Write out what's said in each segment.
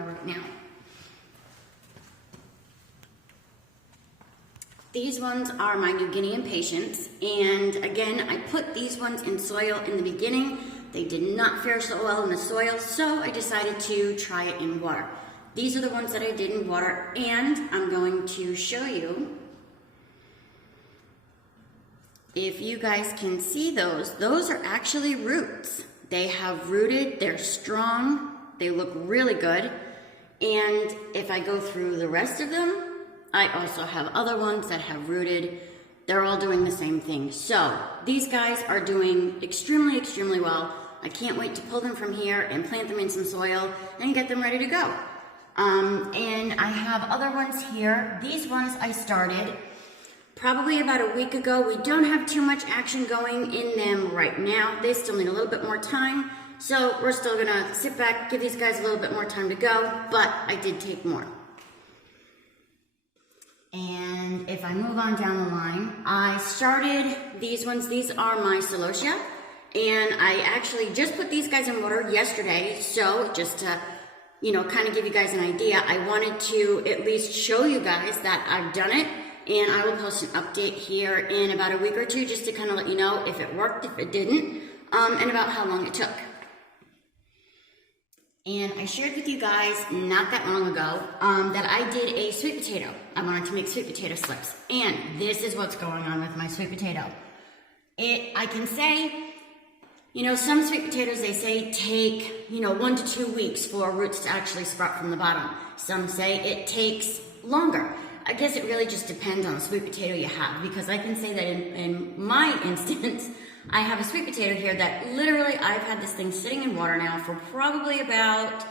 water right now. These ones are my New Guinea impatients, and again, I put these ones in soil in the beginning. They did not fare so well in the soil, so I decided to try it in water. These are the ones that I did in water, and I'm going to show you. If you guys can see those are actually roots. They have rooted, they're strong, they look really good. And if I go through the rest of them, I also have other ones that have rooted. They're all doing the same thing. So these guys are doing extremely, extremely well. I can't wait to pull them from here and plant them in some soil and get them ready to go. And I have other ones here. These ones I started probably about a week ago. We don't have too much action going in them right now. They still need a little bit more time. So we're still gonna sit back, give these guys a little bit more time to go, but I did take more. And if I move on down the line, I started these ones. These are my celosia, and I actually just put these guys in water yesterday. So just to, kind of give you guys an idea, I wanted to at least show you guys that I've done it, and I will post an update here in about a week or two just to kind of let you know if it worked, if it didn't, and about how long it took. And I shared with you guys not that long ago that I did a sweet potato. I wanted to make sweet potato slips. And this is what's going on with my sweet potato. I can say, some sweet potatoes, they say take, 1 to 2 weeks for roots to actually sprout from the bottom. Some say it takes longer. I guess it really just depends on the sweet potato you have, because I can say that in my instance, I have a sweet potato here that literally I've had this thing sitting in water now for probably about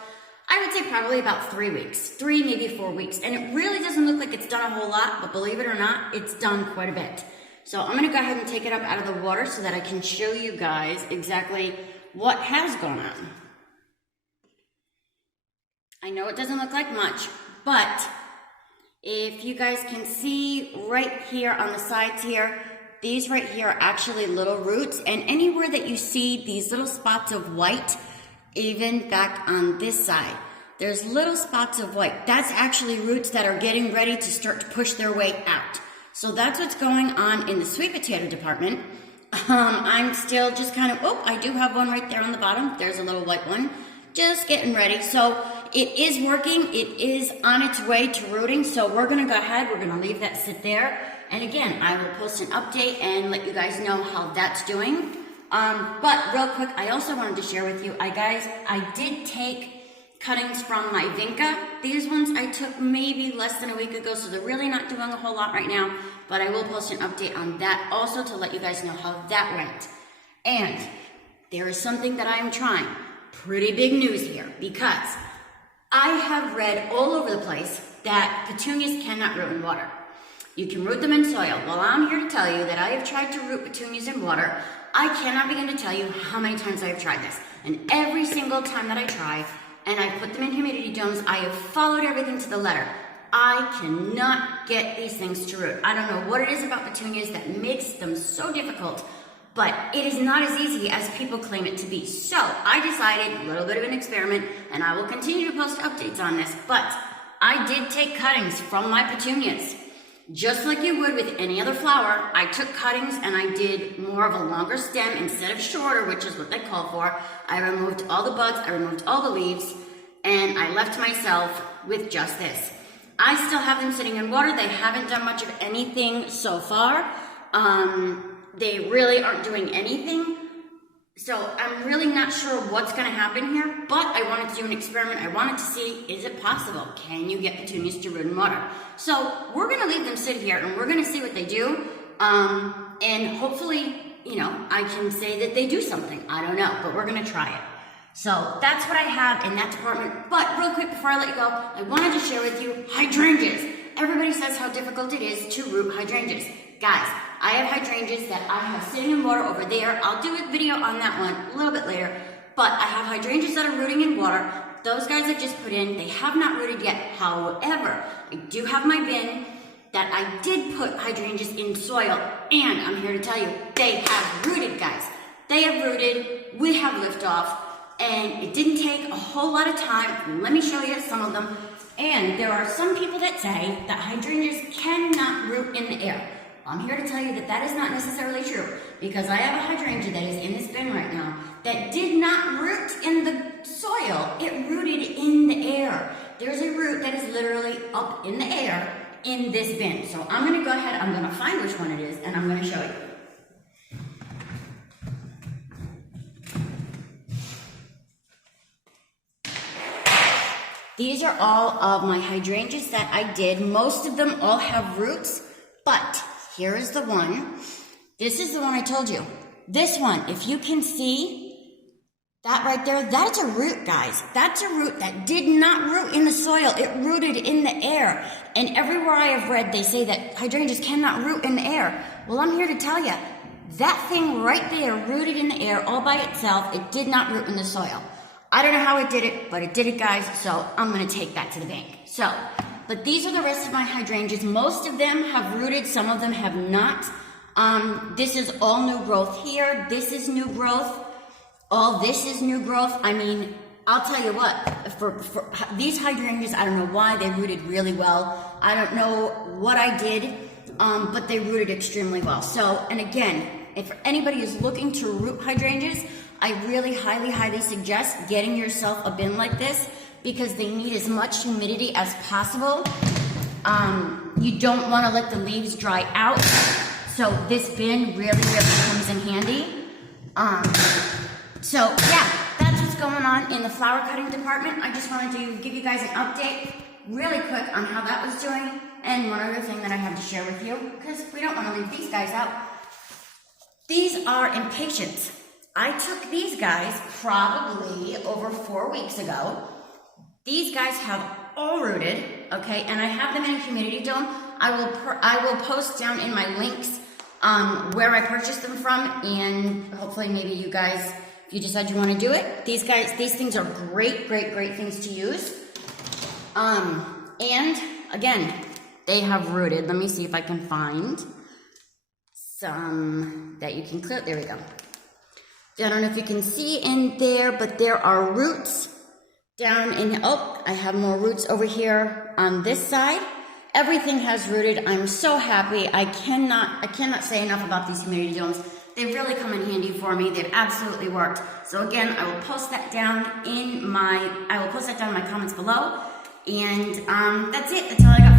3 weeks, 3, maybe 4 weeks. And it really doesn't look like it's done a whole lot, but believe it or not, it's done quite a bit. So I'm gonna go ahead and take it up out of the water so that I can show you guys exactly what has gone on. I know it doesn't look like much, but if you guys can see right here on the sides here, these right here are actually little roots, and anywhere that you see these little spots of white, even back on this side, there's little spots of white. That's actually roots that are getting ready to start to push their way out. So that's what's going on in the sweet potato department. I'm still just kind of, I do have one right there on the bottom. There's a little white one, just getting ready. So it is working. It is on its way to rooting. So we're gonna go ahead, we're gonna leave that sit there. And again, I will post an update and let you guys know how that's doing. But real quick, I also wanted to share with you, I did take cuttings from my vinca. These ones I took maybe less than a week ago, so they're really not doing a whole lot right now, but I will post an update on that also to let you guys know how that went. And there is something that I am trying. Pretty big news here, because I have read all over the place that petunias cannot root in water. You can root them in soil. Well, I'm here to tell you that I have tried to root petunias in water. I cannot begin to tell you how many times I have tried this. And every single time that I try, and I put them in humidity domes, I have followed everything to the letter. I cannot get these things to root. I don't know what it is about petunias that makes them so difficult, but it is not as easy as people claim it to be. So I decided, a little bit of an experiment, and I will continue to post updates on this, but I did take cuttings from my petunias. Just like you would with any other flower, I took cuttings and I did more of a longer stem instead of shorter, which is what they call for. I removed all the buds, I removed all the leaves, and I left myself with just this. I still have them sitting in water. They haven't done much of anything so far. They really aren't doing anything. So I'm really not sure what's gonna happen here, but I wanted to do an experiment. I wanted to see, is it possible? Can you get petunias to root in water? So we're gonna leave them sit here and we're gonna see what they do. And hopefully, I can say that they do something. I don't know, but we're gonna try it. So that's what I have in that department. But real quick, before I let you go, I wanted to share with you hydrangeas. Everybody says how difficult it is to root hydrangeas. Guys, I have hydrangeas that I have sitting in water over there. I'll do a video on that one a little bit later. But I have hydrangeas that are rooting in water. Those guys I just put in, they have not rooted yet. However, I do have my bin that I did put hydrangeas in soil. And I'm here to tell you, they have rooted, guys. They have rooted. We have liftoff. and it didn't take a whole lot of time. Let me show you some of them. And there are some people that say that hydrangeas cannot root in the air. I'm here to tell you that that is not necessarily true, because I have a hydrangea that is in this bin right now that did not root in the soil. It rooted in the air. There's a root that is literally up in the air in this bin. So I'm going to go ahead, I'm going to find which one it is, and I'm going to show you. These are all of my hydrangeas that I did. Most of them all have roots, but here is the one. This is the one I told you. This one, if you can see that right there, that's a root, guys. That's a root that did not root in the soil. It rooted in the air. And everywhere I have read, they say that hydrangeas cannot root in the air. Well, I'm here to tell you, that thing right there rooted in the air all by itself. It did not root in the soil. I don't know how it did it, but it did it, guys, so I'm going to take that to the bank. So, but these are the rest of my hydrangeas. Most of them have rooted, some of them have not. This is all new growth here. This is new growth. All this is new growth. I mean, I'll tell you what, for these hydrangeas, I don't know why, they rooted really well. I don't know what I did, but they rooted extremely well. So, and again, if anybody is looking to root hydrangeas, I really highly suggest getting yourself a bin like this, because they need as much humidity as possible. You don't want to let the leaves dry out, so this bin really comes in handy. So yeah, that's what's going on in the flower cutting department. I just wanted to give you guys an update really quick on how that was doing, and one other thing that I have to share with you, because we don't want to leave these guys out. These are impatients. I took these guys probably over 4 weeks ago. These guys have all rooted, okay, and I have them in a humidity dome. I will post down in my links where I purchased them from, and hopefully maybe you guys, if you decide you want to do it, these things are great things to use. And again, they have rooted. Let me see if I can find some that you can clear. There we go. I don't know if you can see in there, but there are roots down in, oh, I have more roots over here on this side. Everything has rooted. I'm so happy. I cannot say enough about these humidity domes. They've really come in handy for me. They've absolutely worked. So again, I will post that down in my comments below. And that's it. That's all I got